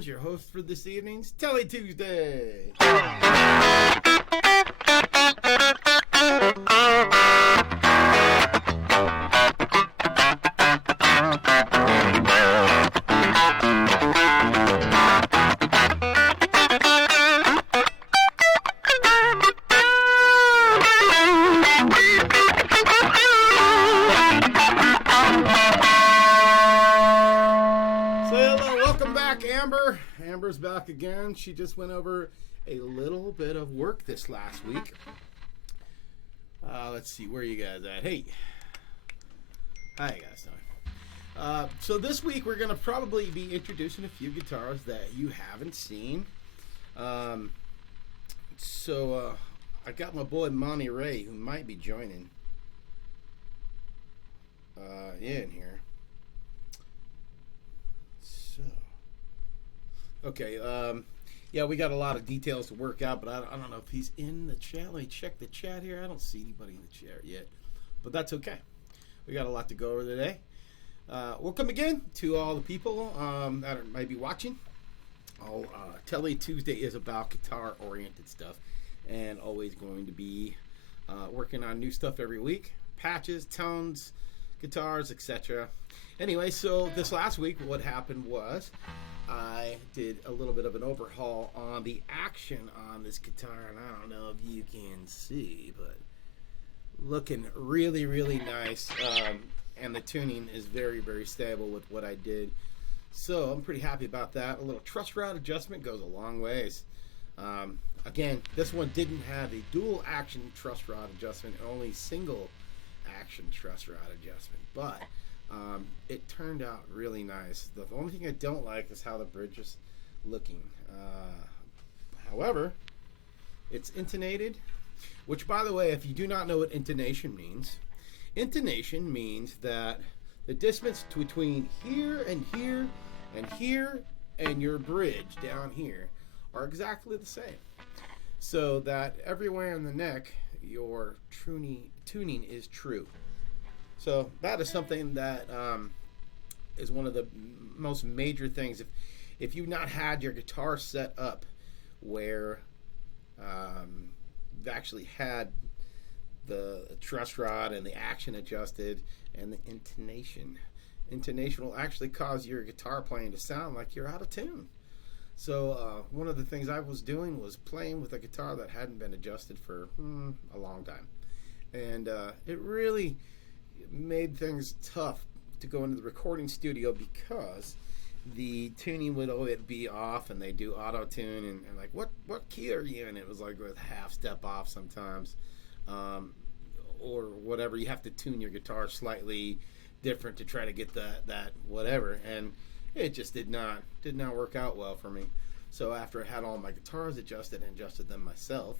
Jones, your host for this evening's Tele Tuesday. Amber's back again. She just went over a little bit of work this last week. Let's see, where are you guys at? Hey. Hi, guys. So this week we're going to probably be introducing a few guitars that you haven't seen. I got my boy Monty Ray, who might be joining in here. Okay, yeah, we got a lot of details to work out, but I don't know if he's in the chat. Let me check the chat here. I don't see anybody in the chat yet, but that's okay. We got a lot to go over today. Welcome again to all the people that might be watching. Tele Tuesday is about guitar-oriented stuff, and always going to be working on new stuff every week. Patches, tones, guitars, etc. Anyway, so this last week, what happened was I did a little bit of an overhaul on the action on this guitar, and I don't know if you can see, but looking really, really nice, and the tuning is very, very stable with what I did, so I'm pretty happy about that. A little truss rod adjustment goes a long ways. Again, this one didn't have a dual action truss rod adjustment, only single action truss rod adjustment, but it turned out really nice. The only thing I don't like is how the bridge is looking. However, it's intonated, which, by the way, if you do not know what intonation means that the distance between here and here and here and your bridge down here are exactly the same, so that everywhere in the neck your tuning is true. So that is something that is one of the most major things. If you've not had your guitar set up where you've actually had the truss rod and the action adjusted and the intonation will actually cause your guitar playing to sound like you're out of tune. So one of the things I was doing was playing with a guitar that hadn't been adjusted for a long time, and it really made things tough to go into the recording studio because the tuning would always be off, and they do auto tune and like what key are you in? It was like with half step off sometimes, or whatever. You have to tune your guitar slightly different to try to get that whatever, and it just did not work out well for me. So after I had all my guitars adjusted and adjusted them myself,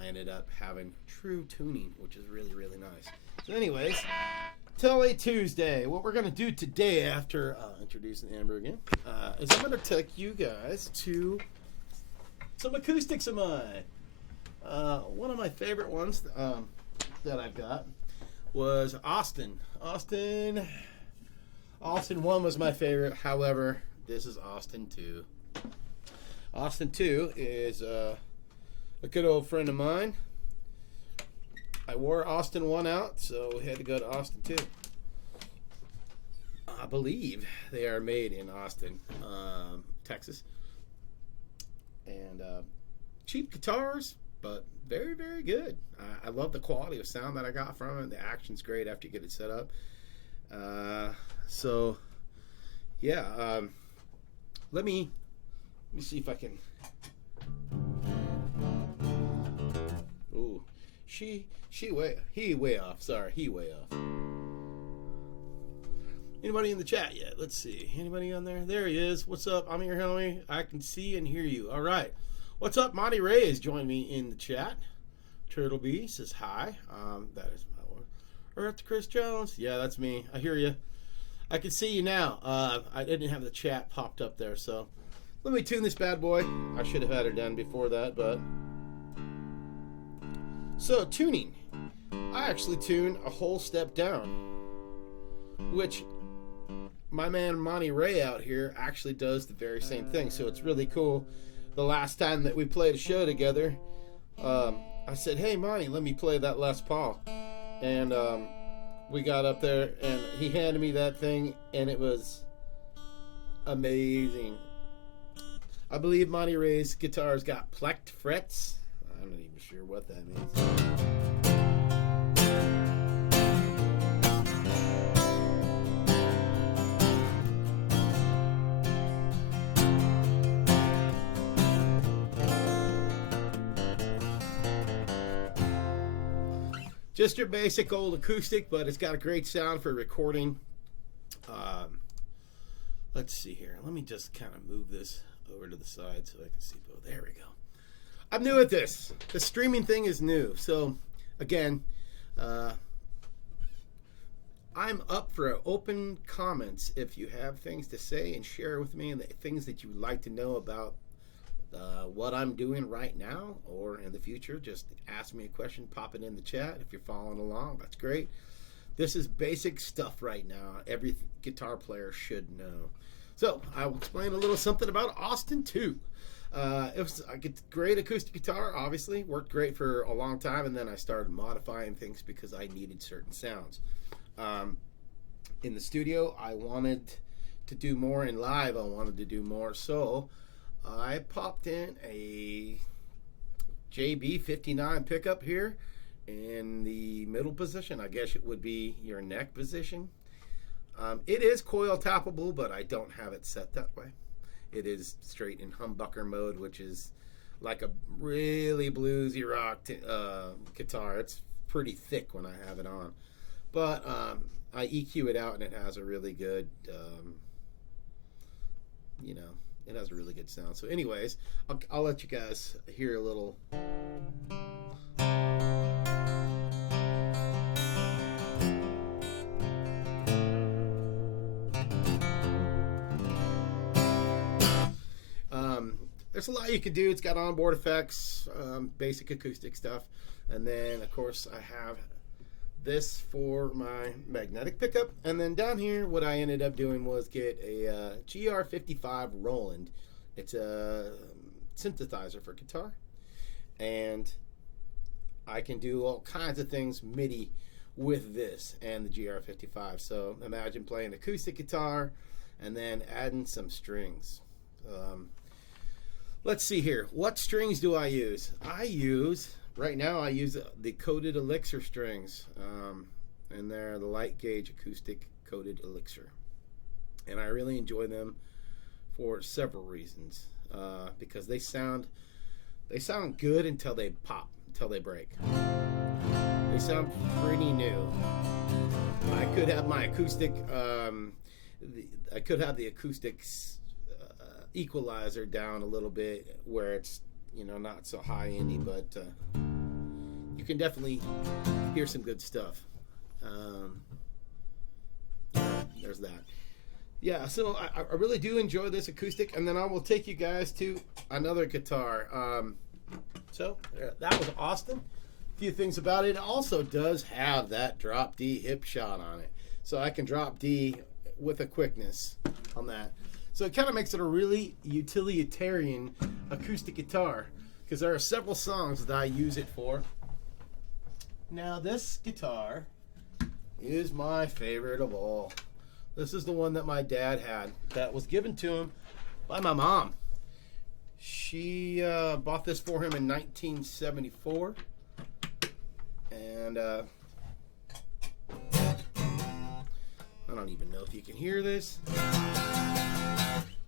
I ended up having true tuning, which is really, really nice. So anyways, Tele Tuesday. What we're going to do today, after introducing Amber again, is I'm going to take you guys to some acoustics of mine. One of my favorite ones that I've got was Austin. Austin 1 was my favorite. However, this is Austin 2. Austin 2 is a good old friend of mine. I wore Austin 1 out, so we had to go to Austin 2. I believe they are made in Austin, Texas. And cheap guitars, but very, very good. I love the quality of sound that I got from it. The action's great after you get it set up. So, yeah. Let me see if I can. Ooh, he way off. Sorry, he way off. Anybody in the chat yet? Let's see. Anybody on there? There he is. What's up? I'm here, homie. I can see and hear you. All right. What's up? Monty Ray has joined me in the chat. Turtle B says hi. That is my one. Earth Chris Jones. Yeah, that's me. I hear you. I can see you now. I didn't have the chat popped up there, so let me tune this bad boy. I should have had it done before that, but so tuning. I actually tune a whole step down, which my man Monty Ray out here actually does the very same thing. So it's really cool. The last time that we played a show together, I said, "Hey Monty, let me play that Les Paul," and we got up there and he handed me that thing, and it was amazing. I believe Monty Ray's guitar's got plecked frets. I'm not even sure what that means. Just your basic old acoustic, but it's got a great sound for recording. Let's see here. Let me just kind of move this over to the side so I can see. Oh, there we go. I'm new at this. The streaming thing is new. So, again, I'm up for open comments. If you have things to say and share with me and the things that you would like to know about what I'm doing right now or in the future, just ask me a question, pop it in the chat. If you're following along, that's great. This is basic stuff right now. Every guitar player should know. So I will explain a little something about Austin 2. It was a great acoustic guitar, obviously. Worked great for a long time, and then I started modifying things because I needed certain sounds. In the studio, I wanted to do more. In live, I wanted to do more. So I popped in a JB59 pickup here in the middle position. I guess it would be your neck position. It is coil tappable, but I don't have it set that way. It is straight in humbucker mode, which is like a really bluesy rock guitar. It's pretty thick when I have it on. But I EQ it out, and it has a really good, it has a really good sound. So anyways, I'll let you guys hear a little. There's a lot you can do. It's got onboard effects, basic acoustic stuff. And then, of course, I have this for my magnetic pickup. And then down here, what I ended up doing was get a GR55 Roland. It's a synthesizer for guitar. And I can do all kinds of things MIDI with this and the GR55. So imagine playing acoustic guitar and then adding some strings. Let's see here. What strings do I use? Right now I use the coated Elixir strings. And they're the light gauge acoustic coated Elixir. And I really enjoy them for several reasons. Because they sound good until they pop, until they break. They sound pretty new. I could have my acoustic, I could have the acoustics equalizer down a little bit where it's not so high endy, but you can definitely hear some good stuff. There's that. Yeah, so I really do enjoy this acoustic, and then I will take you guys to another guitar. So that was Austin. A few things about it. It also does have that drop D hip shot on it, so I can drop D with a quickness on that. So it kind of makes it a really utilitarian acoustic guitar because there are several songs that I use it for. Now this guitar is my favorite of all. This is the one that my dad had that was given to him by my mom. She bought this for him in 1974. And I don't even know if you can hear this.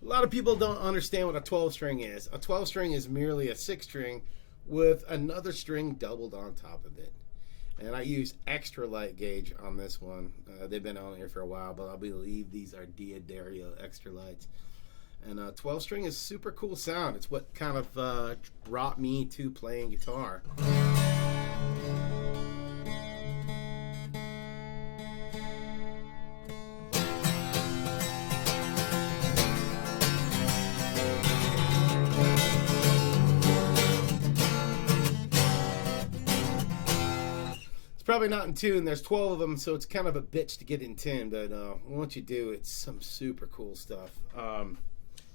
A lot of people don't understand what a 12-string is. A 12-string is merely a 6-string with another string doubled on top of it. And I use extra light gauge on this one. They've been on here for a while, but I believe these are D'Addario extra lights. And 12-string is super cool sound. It's what kind of brought me to playing guitar. probably not in tune. There's 12 of them, so it's kind of a bitch to get in tune. But once you do, it's some super cool stuff.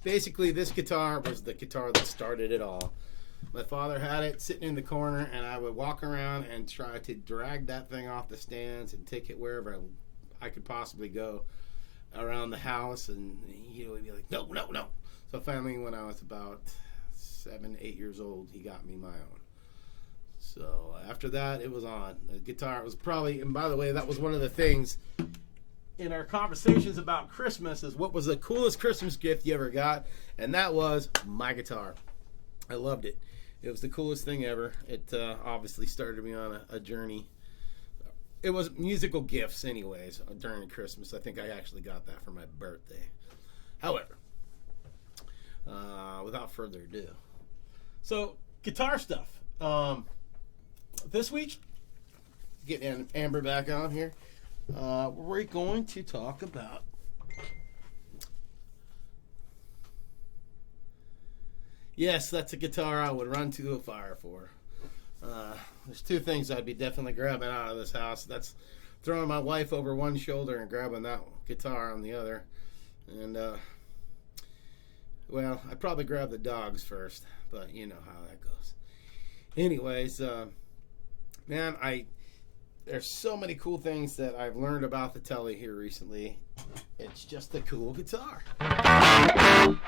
Basically, this guitar was the guitar that started it all. My father had it sitting in the corner, and I would walk around and try to drag that thing off the stands and take it wherever I could possibly go around the house. And he would be like, no, no, no. So finally, when I was about 7, 8 years old, he got me my own. So after that, it was on. The guitar was probably, and by the way, that was one of the things in our conversations about Christmas, is what was the coolest Christmas gift you ever got? And that was my guitar. I loved it. It was the coolest thing ever. It obviously started me on a journey. It was musical gifts anyways during Christmas. I think I actually got that for my birthday. However, without further ado. So, guitar stuff. This week, getting Amber back on here, we're going to talk about yes, that's a guitar I would run to a fire for. There's two things I'd be definitely grabbing out of this house. That's throwing my wife over one shoulder and grabbing that guitar on the other. And, well, I'd probably grab the dogs first, but you know how that goes. Anyways, man, there's so many cool things that I've learned about the Tele here recently. It's just a cool guitar. Am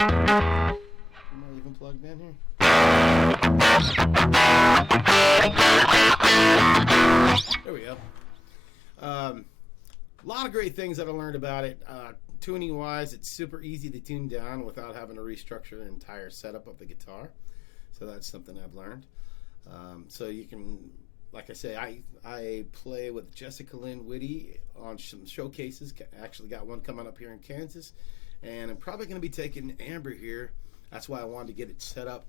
I even plugged in here? There we go. A lot of great things that I learned about it. Tuning wise, it's super easy to tune down without having to restructure the entire setup of the guitar. So that's something I've learned. So you can, like I say, I play with Jessica Lynn Whitty on some showcases. Actually got one coming up here in Kansas. And I'm probably going to be taking Amber here. That's why I wanted to get it set up.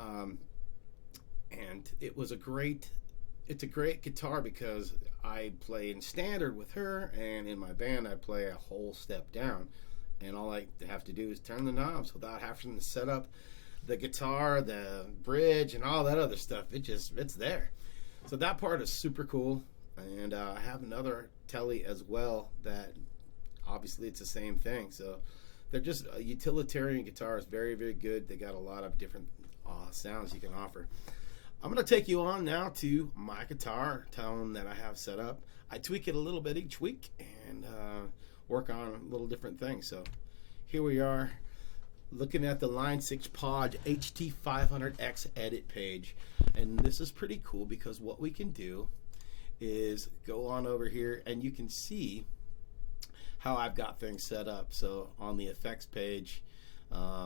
And it's a great guitar because I play in standard with her, and in my band I play a whole step down. And all I have to do is turn the knobs without having to set up the guitar, the bridge, and all that other stuff. It's there. So that part is super cool. And I have another Tele as well that obviously it's the same thing. So they're just utilitarian guitars, very, very good. They got a lot of different sounds you can offer. I'm going to take you on now to my guitar tone that I have set up. I tweak it a little bit each week and work on little different things. So here we are looking at the Line 6 Pod HT500X edit page. And this is pretty cool because what we can do is go on over here and you can see how I've got things set up. So on the effects page,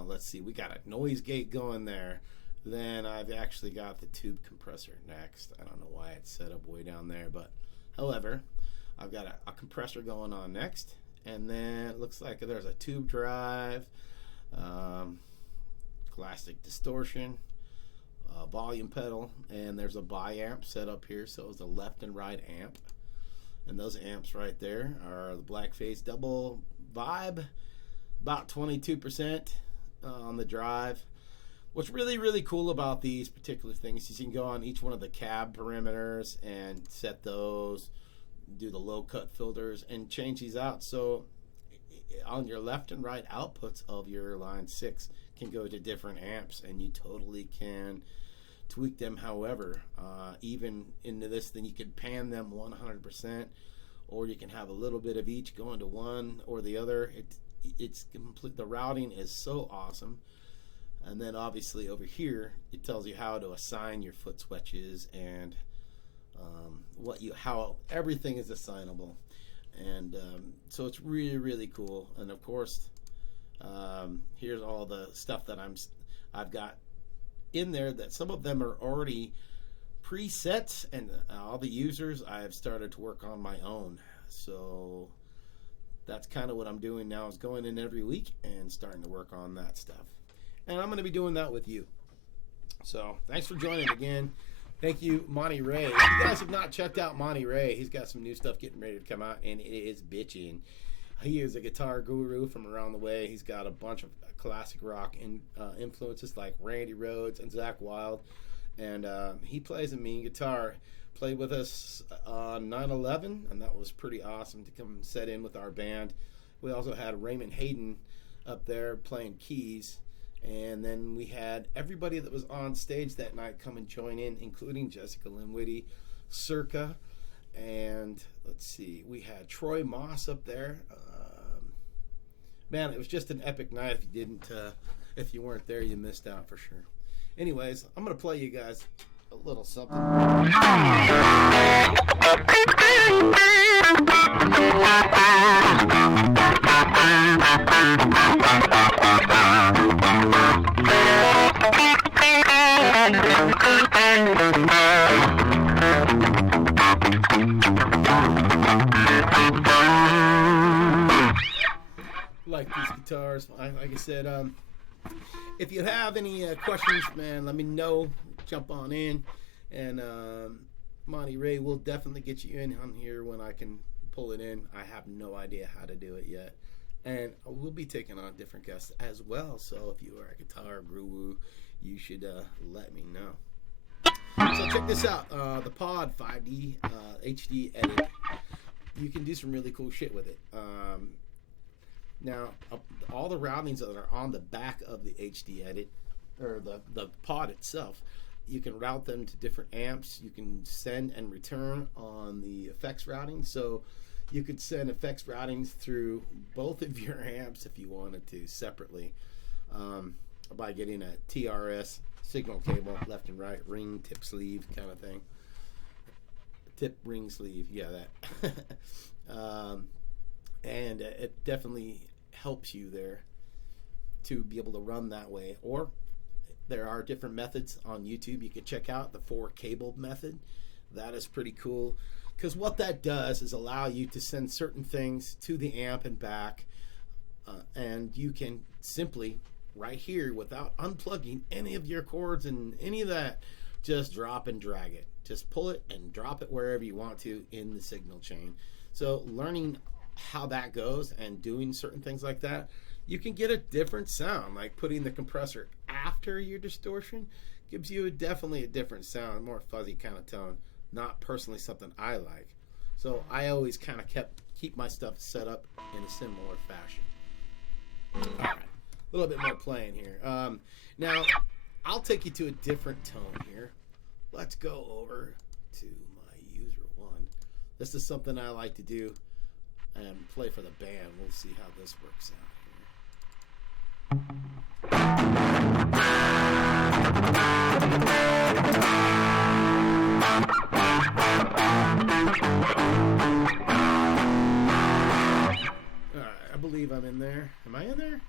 let's see, we got a noise gate going there. Then I've actually got the tube compressor next. I don't know why it's set up way down there, but however, I've got a compressor going on next. And then it looks like there's a tube drive, classic distortion, volume pedal, and there's a bi-amp set up here. So it's a left and right amp. And those amps right there are the black face double vibe, about 22% on the drive. What's really, really cool about these particular things is you can go on each one of the cab perimeters and set those, do the low cut filters, and change these out. So on your left and right outputs of your Line 6 can go to different amps, and you totally can tweak them however. Even into this, then you can pan them 100%, or you can have a little bit of each going to one or the other. It's complete. The routing is so awesome. And then obviously over here it tells you how to assign your foot switches and how everything is assignable. And so it's really, really cool. And of course, here's all the stuff that I've got in there, that some of them are already presets, and all the users I've started to work on my own. So that's kind of what I'm doing now, is going in every week and starting to work on that stuff. And I'm going to be doing that with you. So thanks for joining again. Thank you, Monty Ray. If you guys have not checked out Monty Ray, he's got some new stuff getting ready to come out, and it is bitching. He is a guitar guru from around the way. He's got a bunch of classic rock influences like Randy Rhoads and Zakk Wylde. and he plays a mean guitar. Played with us on 9/11, and that was pretty awesome to come set in with our band. We also had Raymond Hayden up there playing keys, and then we had everybody that was on stage that night come and join in, including Jessica Linwiddie, Circa, and let's see, we had Troy Moss up there. Man, it was just an epic night. If you weren't there, you missed out for sure. Anyways, I'm gonna play you guys a little something. Like these guitars, like I said, if you have any questions, man, let me know. Jump on in, and Monty Ray will definitely get you in on here when I can pull it in. I have no idea how to do it yet, and we'll be taking on different guests as well. So if you are a guitar guru, you should let me know. So check this out, the Pod 5D HD edit. You can do some really cool shit with it. Now, all the routings that are on the back of the HD edit, or the pod itself, you can route them to different amps. You can send and return on the effects routing. So you could send effects routings through both of your amps if you wanted to separately, by getting a TRS signal cable, left and right, ring, tip, sleeve kind of thing. Tip, ring, sleeve, yeah, that. And it definitely helps you there to be able to run that way. Or there are different methods on YouTube you could check out. The 4-cable method, that is pretty cool, because what that does is allow you to send certain things to the amp and back, and you can simply right here, without unplugging any of your cords and any of that, just drop and drag it. Just pull it and drop it wherever you want to in the signal chain. So learning how that goes and doing certain things like that, you can get a different sound. Like putting the compressor after your distortion gives you definitely a different sound, more fuzzy kind of tone. Not personally something I like. So I always kind of keep my stuff set up in a similar fashion. All right, a little bit more playing here. Now I'll take you to a different tone here. Let's go over to my user one. This is something I like to do and play for the band. We'll see how this works out here. Alright, I believe I'm in there. Am I in there?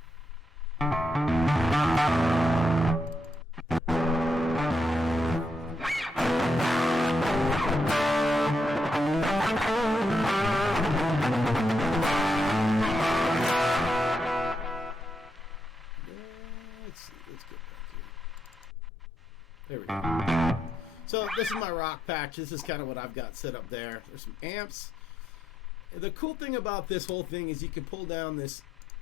There we go. So this is my rock patch. This is kind of what I've got set up there. There's some amps. The cool thing about this whole thing is you can pull down this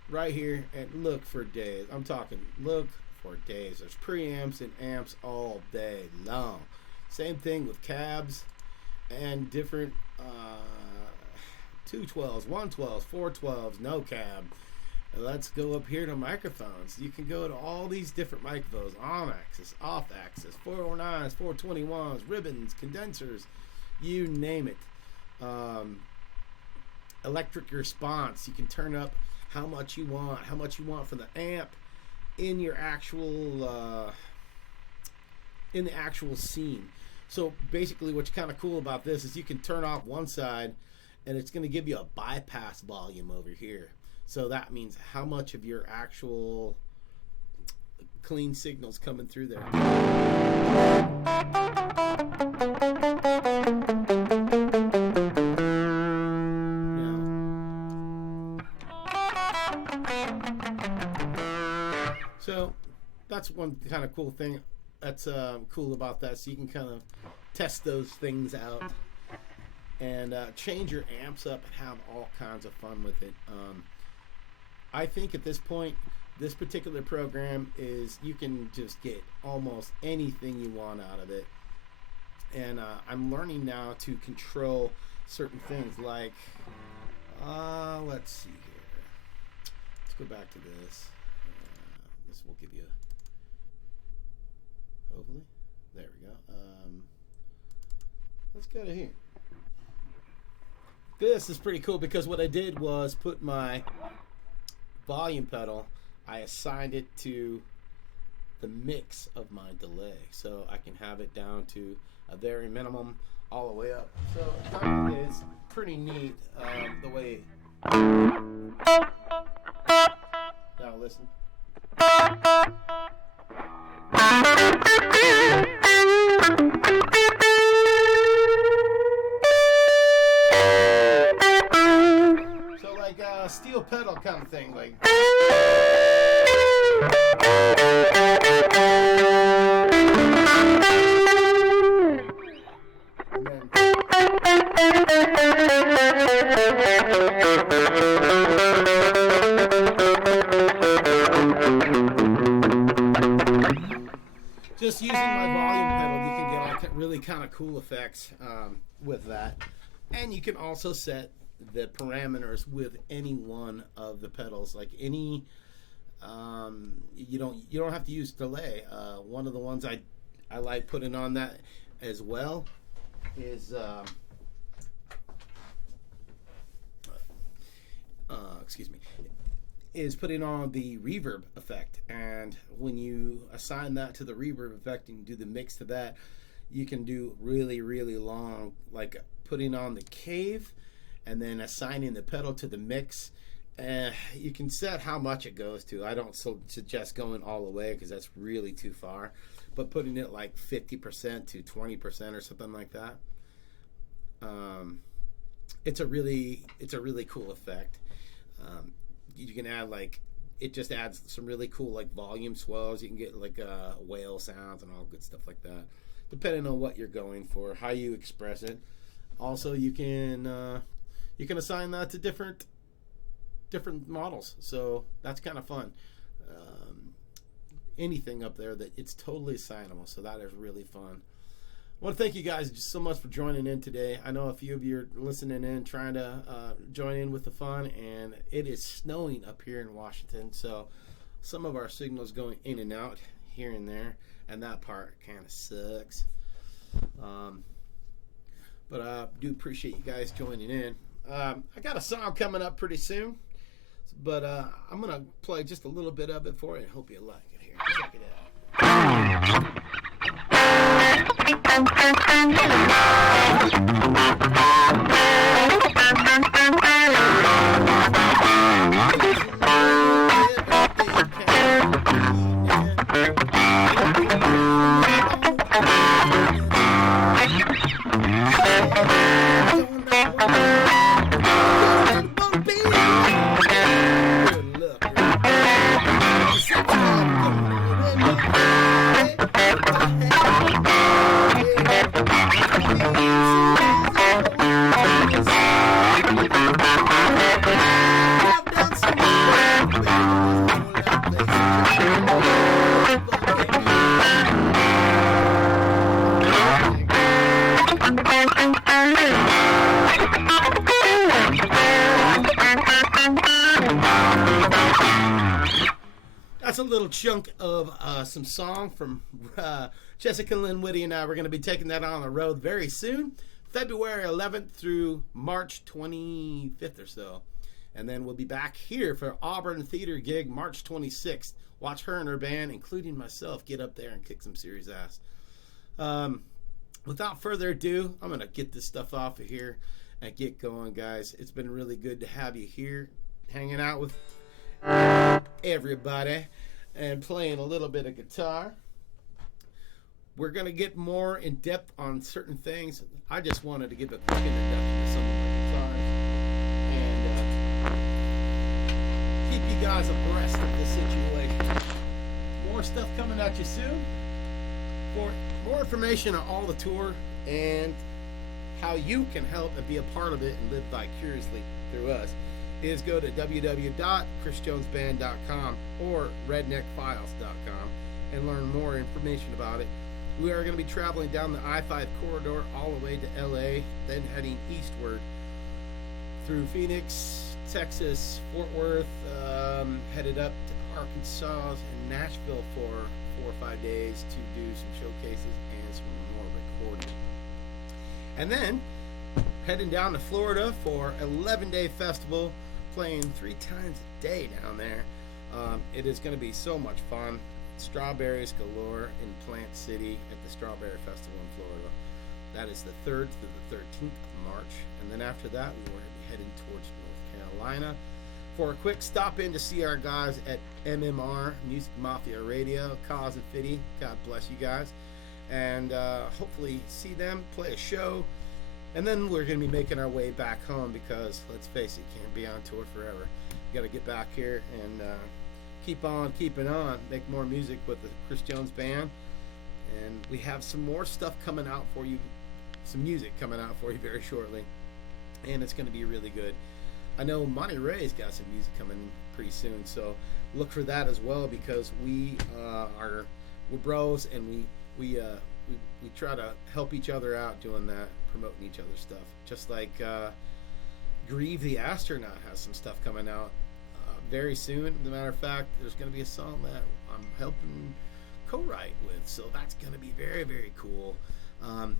right here and look for days. I'm talking look for days. There's preamps and amps all day long. Same thing with cabs and different 212s, 112s, 412s, no cab. Let's go up here to microphones. You can go to all these different microphones, on axis, off axis, 409s, 421s, ribbons, condensers, you name it. Electric response, you can turn up how much you want from the amp in your actual in the actual scene. So basically what's kind of cool about this is you can turn off one side and it's going to give you a bypass volume over here. So that means how much of your actual clean signals coming through there. So that's one kind of cool thing that's cool about that. So you can kind of test those things out and change your amps up and have all kinds of fun with it. I think at this point This particular program is, you can just get almost anything you want out of it. And I'm learning now to control certain things like, let's see here. Let's go back to this. This will give you, hopefully, there we go. Let's go to here. This is pretty cool because what I did was put my volume pedal, I assigned it to the mix of my delay, so I can have it down to a very minimum all the way up. So it is pretty neat the way. Now listen. So like a steel pedal kind of thing, like. Just using my volume pedal, you can get all really kind of cool effects with that. And you can also set the parameters with any one of the pedals, like any. You don't have to use delay. One of the ones I like putting on that as well is is putting on the reverb effect. And when you assign that to the reverb effect and do the mix to that, you can do really, really long, like putting on the cave and then assigning the pedal to the mix. You can set how much it goes to. I don't suggest going all the way because that's really too far, but putting it like 50% to 20% or something like that. It's a really cool effect. You can add like, it just adds some really cool like volume swells. You can get like whale sounds and all good stuff like that, depending on what you're going for, how you express it. Also, you can assign that to different models, so that's kind of fun. Anything up there that it's totally assignable, so that is really fun. I want to thank you guys just so much for joining in today. I know a few of you are listening in, trying to join in with the fun, and it is snowing up here in Washington, so some of our signals going in and out here and there, and that part kind of sucks. But I do appreciate you guys joining in. I got a song coming up pretty soon, but I'm going to play just a little bit of it for you. I hope you like it here. Check it out. That's a little chunk of some song from Jessica Lynn Whitty and I. We're going to be taking that on the road very soon, February 11th through March 25th or so. And then we'll be back here for Auburn Theater gig March 26th. Watch her and her band, including myself, get up there and kick some serious ass. Without further ado, I'm going to get this stuff off of here and get going, guys. It's been really good to have you here, hanging out with everybody and playing a little bit of guitar. We're going to get more in depth on certain things. I just wanted to give a quick introduction to some of my guitars and keep you guys abreast of the situation. More stuff coming at you soon. For more information on all the tour and how you can help and be a part of it and live vicariously through us, is go to www.chrisjonesband.com or redneckfiles.com and learn more information about it. We are going to be traveling down the I-5 corridor all the way to LA, then heading eastward through Phoenix, Texas, Fort Worth, headed up to Arkansas and Nashville for 4 or 5 days to do some showcases and some more recording. And then heading down to Florida for an 11-day festival, playing 3 times a day down there. It is going to be so much fun. Strawberries galore in Plant City at the Strawberry Festival in Florida. That is the 3rd through the 13th of March. And then after that, we will be heading towards North Carolina for a quick stop in to see our guys at MMR, Music Mafia Radio, Cause and Fitty. God bless you guys. And hopefully see them play a show. And then we're going to be making our way back home because, let's face it, you can't be on tour forever. You got to get back here and keep on keeping on, make more music with the Chris Jones Band. And we have some more stuff coming out for you, some music coming out for you very shortly. And it's going to be really good. I know Monty Ray's got some music coming pretty soon, so look for that as well, because we're bros, and we try to help each other out doing that, promoting each other's stuff. Just like Grieve the Astronaut has some stuff coming out very soon. As a matter of fact, there's going to be a song that I'm helping co-write with, so that's going to be very, very cool.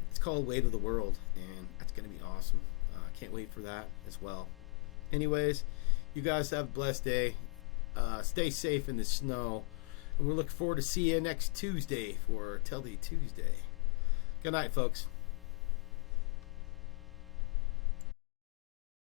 It's called Weight of the World, and that's going to be awesome. Can't wait for that as well. Anyways, you guys have a blessed day. Stay safe in the snow, and we're looking forward to see you next Tuesday for Tele Tuesday. Good night, folks.